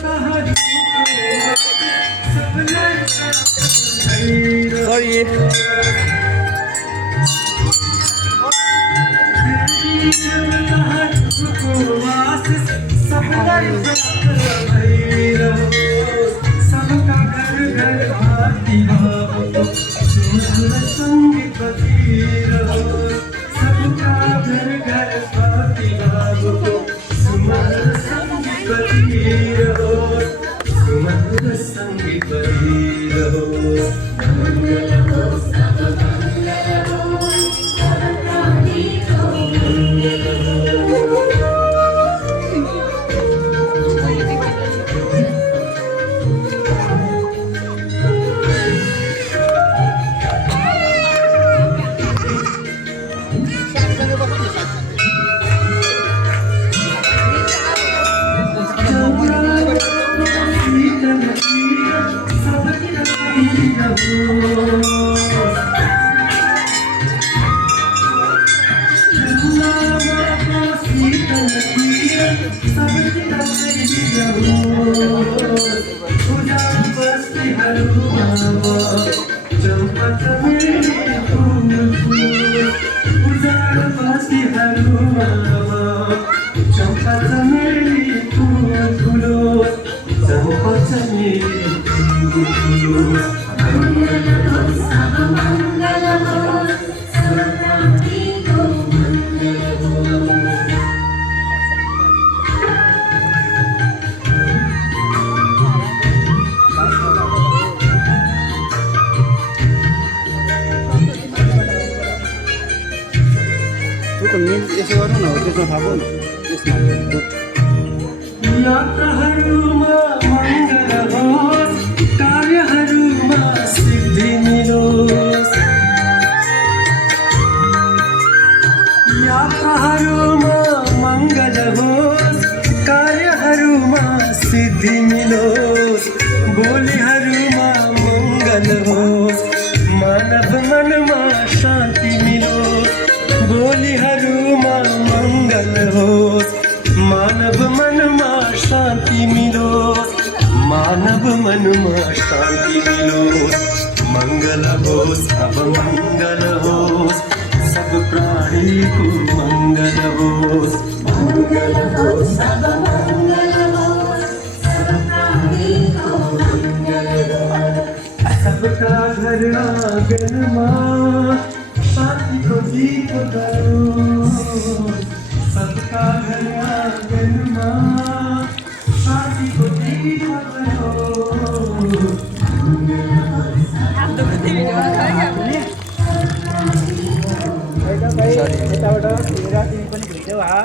Sorry. यसो गर्नु न त्यसमा थाहा न यात्राहरूमा मङ्गल होस् कार्यहरूमा सिद्धि मिलोस् यात्राहरूमा मङ्गल होस् कार्यहरूमा सिद्धि मिलोस् बोलीहरूमा मङ्गल होस् मानव मनमा शान्ति मिलोस् बोलीहरूमा मङ्गल होस् मानव मनमा शान्ति मिलोस् मानव मनमा शान्ति मिलोस् मङ्गल होस् अब मङ्गल होस् सब प्राणीको मङ्गल होस् मङ्गल होस् अब मङ्गल होस् सब प्राणीको मङ्गल होस् सबका घर आँगनमा शान्तिको दीप गरोस् सबका घर आँगनमा शान्तिको दीप गरोस् यताबाट तिमी पनि भेट्यौ हा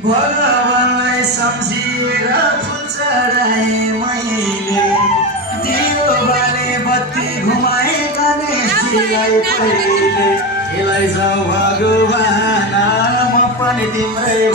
भगवानलाई सम्झिएर फुल चढाएँ मैले दियो बाले बत्ती घुमाए गणेशजीलाई पहिले यसलाई जाऊ भगवान म पनि तिम्रै